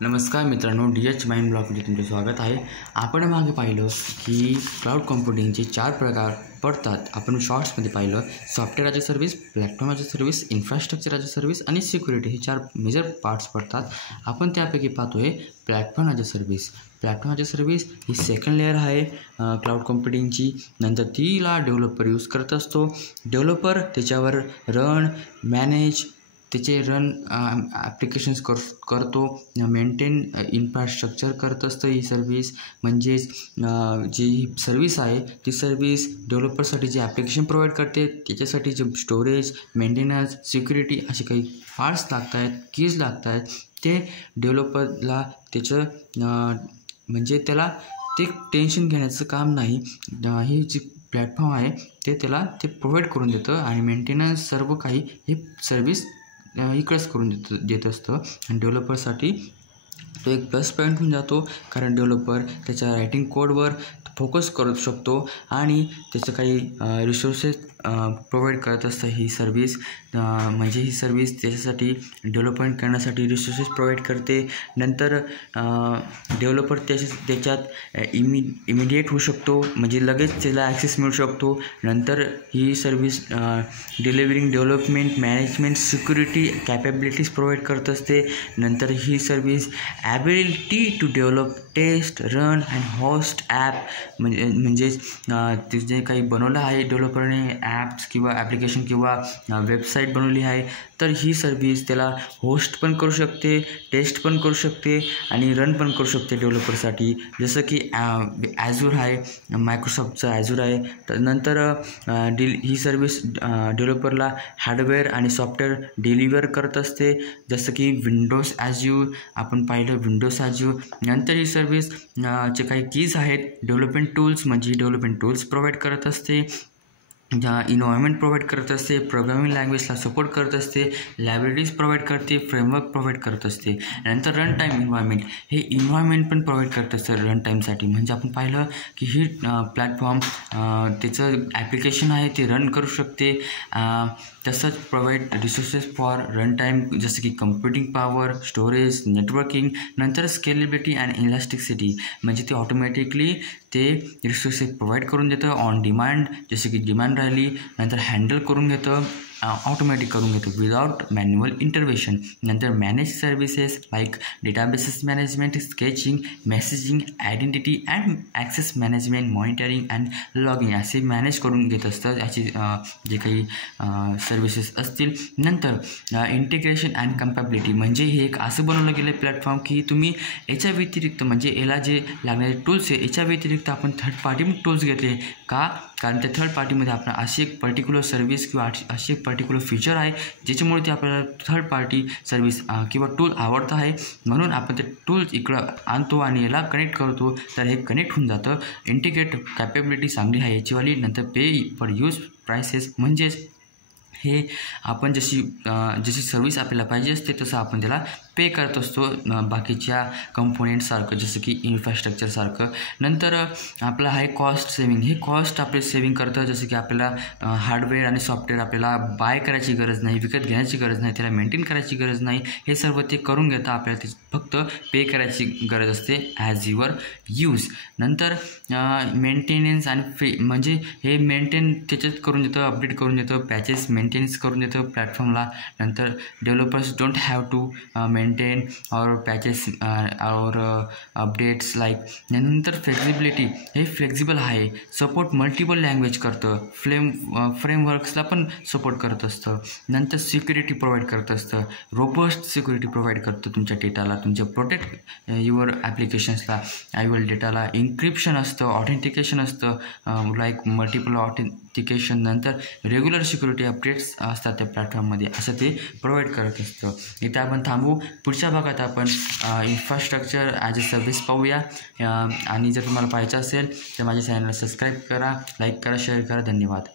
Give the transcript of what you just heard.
नमस्कार मित्रांनो, DH mind ब्लॉगमध्ये तुमचे स्वागत आहे। आपण मागे पाहिलं की क्लाउड कॉम्प्युटिंगचे 4 प्रकार पडतात। आपण शॉर्ट्समध्ये पाहिलं software as a service, platform as a service, infrastructure as a service आणि सिक्युरिटी, हे 4 मेजर पार्ट्स पडतात। आपण त्यापैकी पाहतोय platform as a service. Platform as a service he second layer आहे क्लाउड कॉम्प्युटिंगची। नंतर तिला डेव्हलपर यूज करत असतो। डेव्हलपर त्याच्यावर रन, मॅनेज, त्याचे रन ॲप्लिकेशन्स करतो, मेंटेन इन्फ्रास्ट्रक्चर करत असतं। ही सर्व्हिस म्हणजेच जी सर्व्हिस आहे ती सर्व्हिस डेव्हलपरसाठी जे ॲप्लिकेशन प्रोव्हाइड करते त्याच्यासाठी जे स्टोरेज, मेंटेनन्स, सिक्युरिटी असे काही पार्ट्स लागत आहेत, कीज लागत आहेत, ते डेव्हलपरला त्याचं म्हणजे त्याला ते टेन्शन घेण्याचं काम नाही। ही जी प्लॅटफॉर्म आहे ते त्याला ते प्रोव्हाइड करून देतं आणि मेंटेनन्स सर्व काही हे सर्व्हिस इकडंच करून देत असतं। आणि डेव्हलपरसाठी तो एक प्लस पॉईंट होऊन जातो, कारण डेव्हलपर त्याच्या रायटिंग कोडवर फोकस करू शकतो आणि त्याचं काही रिसोर्सेस प्रोव्हाइड करत असतं ही सर्व्हिस। म्हणजे ही सर्व्हिस त्याच्यासाठी डेव्हलपमेंट करण्यासाठी रिसोर्सेस प्रोव्हाइड करते। नंतर डेव्हलपर त्याच्यात इमिडिएट होऊ शकतो, म्हणजे लगेच त्याला ॲक्सेस मिळू शकतो। नंतर ही service delivering development, management, security capabilities provide करत असते। नंतर ही service ability to develop, test, run and host app, म्हणजेच ते जे काही बनवलं आहे डेव्हलपरने ॲप्स किंवा ॲप्लिकेशन किंवा वेबसाईट बनवली आहे, तर ही सर्व्हिस त्याला होस्ट पण करू शकते, टेस्ट पण करू शकते आणि रन पण करू शकते डेव्हलपरसाठी। जसं की ॲझूर आहे, मायक्रोसॉफ्टचं ॲझूर आहे। तर नंतर ही सर्व्हिस डेव्हलपरला हार्डवेअर आणि सॉफ्टवेअर डिलिव्हर करत असते, जसं की विंडोज ॲझूर आपण पाहिलं, विंडोज ॲझूर। नंतर ही सर्व्हिस जे काही कीज आहेत, डेव्हलपमेंट टूल्स म्हणजे डेव्हलपमेंट टूल्स प्रोव्हाइड करत असते, इन्व्हायरमेंट प्रोव्हाइड करत असते, प्रोग्रामिंग लँग्वेजला सपोर्ट करत असते, लायब्ररीज प्रोव्हाइड करते, फ्रेमवर्क प्रोव्हाइड करत असते। नंतर रन टाईम इन्व्हायरमेंट, हे इन्व्हायरमेंट पण प्रोव्हाइड करत असतं रन टाईमसाठी। म्हणजे आपण पाहिलं की ही प्लॅटफॉर्म त्याचं ॲप्लिकेशन आहे ते रन करू शकते। तसंच provide resources for run time, जसं की कम्प्युटिंग पॉवर, स्टोरेज, नेटवर्किंग। नंतर स्केलेबिलिटी अँड इलास्टिसिटी, म्हणजे ते ऑटोमॅटिकली ते रिसोर्सेस प्रोव्हाइड करून देतं ऑन डिमांड, जसे की डिमांड राहिली, नंतर हँडल करून घेतं, ऑटोमॅटिक करून घेतो विदाउट मॅन्युअल इंटरव्हेशन। नंतर manage services like databases management, sketching, messaging, identity and access management, monitoring and logging असे मॅनेज करून घेत असतात याची जे काही सर्व्हिसेस असतील। नंतर इंटिग्रेशन अँड कम्पॅबिलिटी, म्हणजे हे एक असं बनवलं गेलं प्लॅटफॉर्म की तुम्ही याच्या व्यतिरिक्त, म्हणजे याला जे लागणारे टूल्स आहे याच्या व्यतिरिक्त आपण थर्ड पार्टी टूल्स घेतले का, कारण त्या थर्ड पार्टीमध्ये आपण अशी एक पर्टिक्युलर सर्व्हिस किंवा अशी एक पर्टिक्युलर फीचर आहे ज्याच्यामुळे ते आपल्याला थर्ड पार्टी सर्व्हिस किंवा टूल आवडतं आहे, म्हणून आपण ते टूल्स इकडं आणतो आणि याला कनेक्ट करतो, तर हे कनेक्ट होऊन जातं। इंटिग्रेट कॅपेबिलिटी चांगली आहे याचीवाली। नंतर पे पर यूज प्राइसेस, म्हणजेच हे आपण जशी सर्व्हिस आपल्याला पाहिजे असते तसं आपण त्याला पे करत असतो बाकीच्या कंपोनेंटसारखं, जसं की इन्फ्रास्ट्रक्चरसारखं। नंतर आपला आहे कॉस्ट सेविंग, हे कॉस्ट आपले सेविंग करतं, जसं की आपल्याला हार्डवेअर आणि सॉफ्टवेअर आपल्याला बाय करायची गरज नाही, विकत घेण्याची गरज नाही, त्याला मेंटेन करायची गरज नाही, हे सर्व ते करून घेतं। आपल्याला ते फक्त पे करायची गरज असते ॲज युअर यूज। नंतर मेंटेनन्स आणि फ्री, म्हणजे हे मेंटेन त्याच्यात करून देतं, अपडेट करून देतं, पॅचेस मेंटेनन्स करून देतं प्लॅटफॉर्मला। नंतर developers don't have to maintain or patches or updates like. नंतर फ्लेक्झिबिलिटी, हे फ्लेक्झिबल आहे, सपोर्ट मल्टिपल लँग्वेज करतं, फ्रेमवर्क्सला पण सपोर्ट करत असतं। नंतर सिक्युरिटी प्रोव्हाइड करत असतं, रोबस्ट सिक्युरिटी प्रोव्हाइड करतं तुमच्या डेटाला, तुमच्या प्रोटेक्ट युअर ॲप्लिकेशन्सला, युअर डेटाला। इन्क्रिप्शन असतं, ऑथेंटिकेशन असतं लाईक मल्टिपल ऑथेंटिकेशन। नंतर रेग्युलर सिक्युरिटी अपडेट्स असतात त्या प्लॅटफॉर्ममध्ये, असं ते प्रोव्हाइड करत असतं। इथे आपण थांबू, पुढच्या भागात आपण इन्फ्रास्ट्रक्चर ॲज अ सर्व्हिस पाहूया। आणि जर तुम्हाला पाहायचं असेल तर माझ्या चॅनलला सबस्क्राईब करा, लाईक करा, शेअर करा। धन्यवाद।